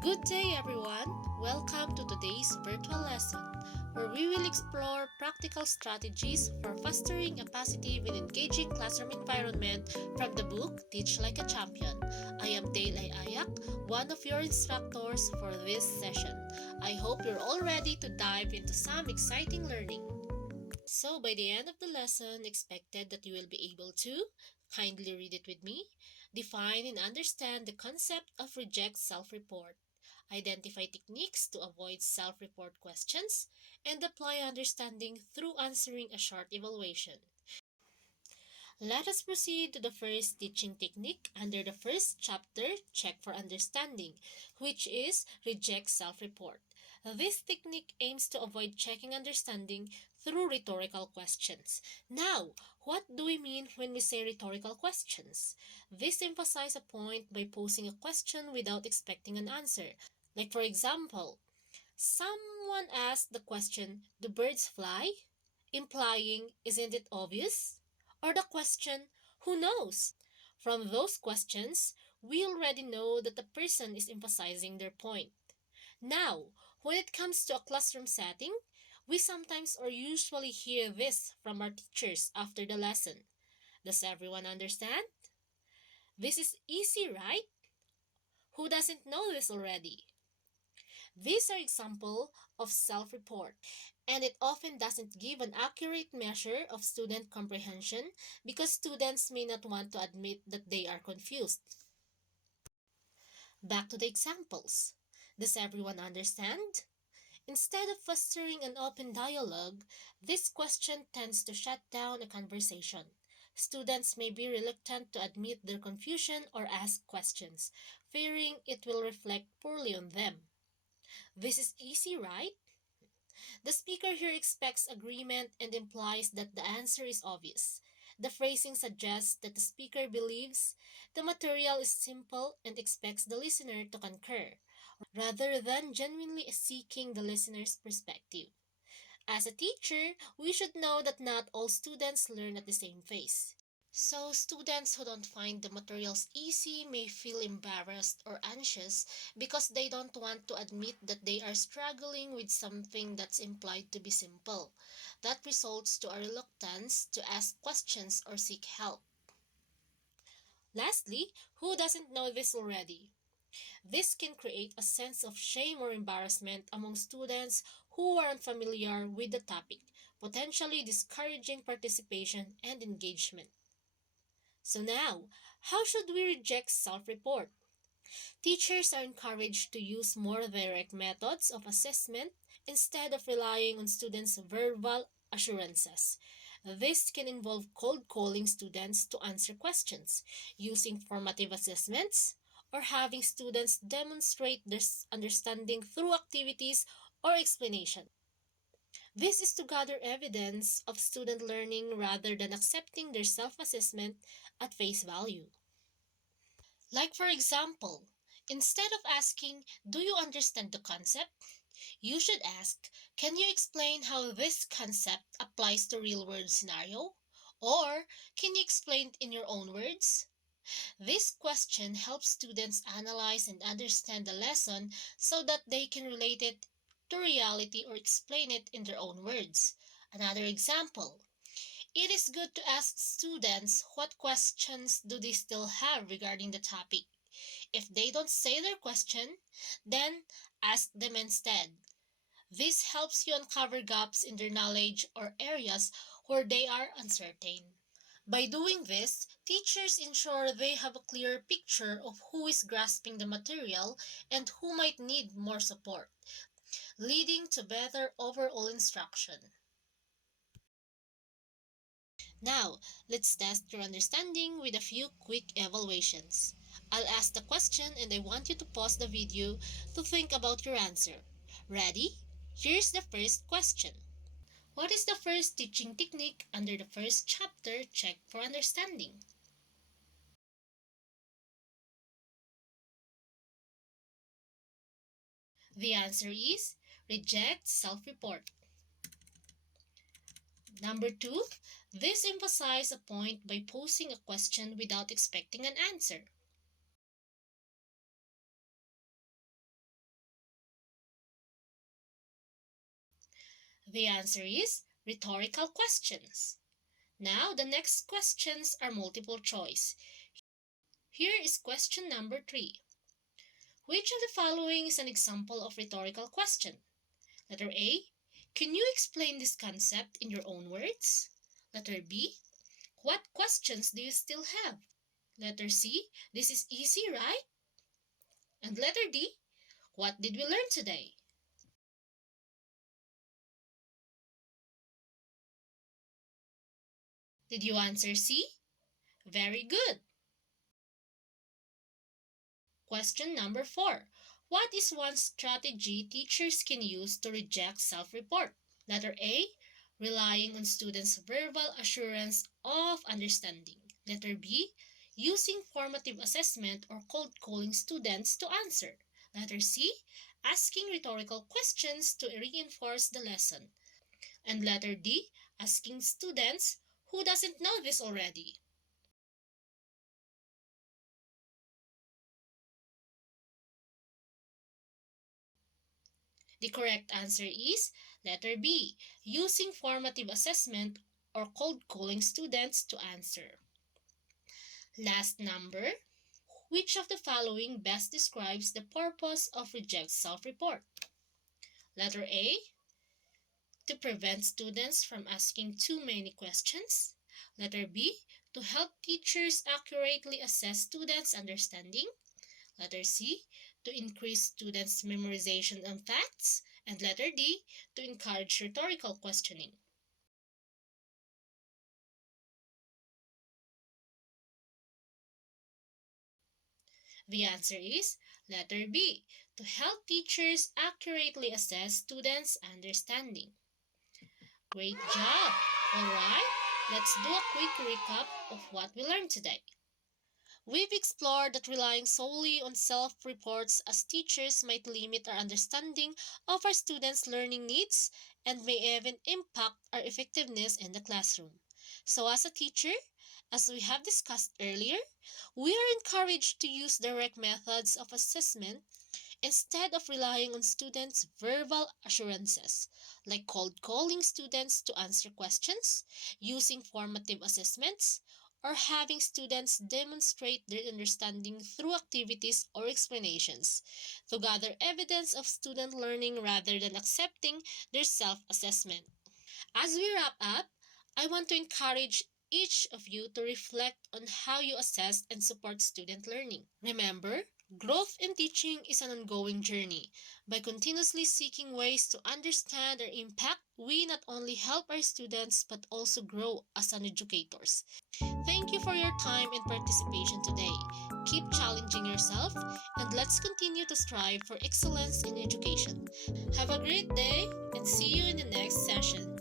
Good day, everyone. Welcome to today's virtual lesson, where we will explore practical strategies for fostering a positive and engaging classroom environment from the book Teach Like a Champion. I am TLAC, one of your instructors for this session. I hope you're all ready to dive into some exciting learning. So, by the end of the lesson, expected that you will be able to kindly read it with me, define and understand the concept of reject self-report, identify techniques to avoid self-report questions, and apply understanding through answering a short evaluation. Let us proceed to the first teaching technique under the first chapter, Check for Understanding, which is Reject Self-Report. This technique aims to avoid checking understanding through rhetorical questions. Now, what do we mean when we say rhetorical questions? This emphasizes a point by posing a question without expecting an answer. Like for example, someone asked the question, "Do birds fly?" implying, "Isn't it obvious?" Or the question, "Who knows?" From those questions, we already know that the person is emphasizing their point. Now, when it comes to a classroom setting, we sometimes or usually hear this from our teachers after the lesson. Does everyone understand? This is easy, right? Who doesn't know this already? These are examples of self-report, and it often doesn't give an accurate measure of student comprehension because students may not want to admit that they are confused. Back to the examples. Does everyone understand? Instead of fostering an open dialogue, this question tends to shut down a conversation. Students may be reluctant to admit their confusion or ask questions, fearing it will reflect poorly on them. This is easy, right? The speaker here expects agreement and implies that the answer is obvious. The phrasing suggests that the speaker believes the material is simple and expects the listener to concur, rather than genuinely seeking the listener's perspective. As a teacher, we should know that not all students learn at the same pace. So, students who don't find the materials easy may feel embarrassed or anxious because they don't want to admit that they are struggling with something that's implied to be simple. That results to a reluctance to ask questions or seek help. Lastly, who doesn't know this already? This can create a sense of shame or embarrassment among students who are unfamiliar with the topic, potentially discouraging participation and engagement. So now, how should we reject self-report? Teachers are encouraged to use more direct methods of assessment instead of relying on students' verbal assurances. This can involve cold calling students to answer questions, using formative assessments, or having students demonstrate their understanding through activities or explanation. This is to gather evidence of student learning rather than accepting their self-assessment at face value. Like for example, instead of asking, "Do you understand the concept?" you should ask, "Can you explain how this concept applies to real-world scenario?" Or, "Can you explain it in your own words?" This question helps students analyze and understand the lesson so that they can relate it to reality or explain it in their own words. Another example, it is good to ask students what questions do they still have regarding the topic. If they don't say their question, then ask them instead. This helps you uncover gaps in their knowledge or areas where they are uncertain. By doing this, teachers ensure they have a clear picture of who is grasping the material and who might need more support, leading to better overall instruction. Now, let's test your understanding with a few quick evaluations. I'll ask the question and I want you to pause the video to think about your answer. Ready? Here's the first question. What is the first teaching technique under the first chapter, Check for Understanding? The answer is reject self-report. Number two, this emphasizes a point by posing a question without expecting an answer. The answer is rhetorical questions. Now, the next questions are multiple choice. Here is question number 3. Which of the following is an example of rhetorical question? Letter A. Can you explain this concept in your own words? Letter B. What questions do you still have? Letter C. This is easy, right? And letter D. What did we learn today? Did you answer C? Very good. Question number 4. What is one strategy teachers can use to reject self-report? Letter A. Relying on students' verbal assurance of understanding. Letter B. Using formative assessment or cold calling students to answer. Letter C. Asking rhetorical questions to reinforce the lesson. And letter D. Asking students who doesn't know this already. The correct answer is letter B, using formative assessment or cold calling students to answer. Last number, which of the following best describes the purpose of reject self-report? Letter A, to prevent students from asking too many questions. Letter B, to help teachers accurately assess students' understanding. Letter C, to increase students' memorization of facts. And letter D, to encourage rhetorical questioning. The answer is letter B, to help teachers accurately assess students' understanding. Great job! Alright, let's do a quick recap of what we learned today. We've explored that relying solely on self-reports as teachers might limit our understanding of our students' learning needs and may even impact our effectiveness in the classroom. So as a teacher, as we have discussed earlier, we are encouraged to use direct methods of assessment instead of relying on students' verbal assurances, like cold calling students to answer questions, using formative assessments, or having students demonstrate their understanding through activities or explanations to gather evidence of student learning rather than accepting their self-assessment. As we wrap up, I want to encourage each of you to reflect on how you assess and support student learning. Remember, growth in teaching is an ongoing journey. By continuously seeking ways to understand or impact, we not only help our students but also grow as an educators. Thank you for your time and participation today. Keep challenging yourself and let's continue to strive for excellence in education. Have a great day and see you in the next session.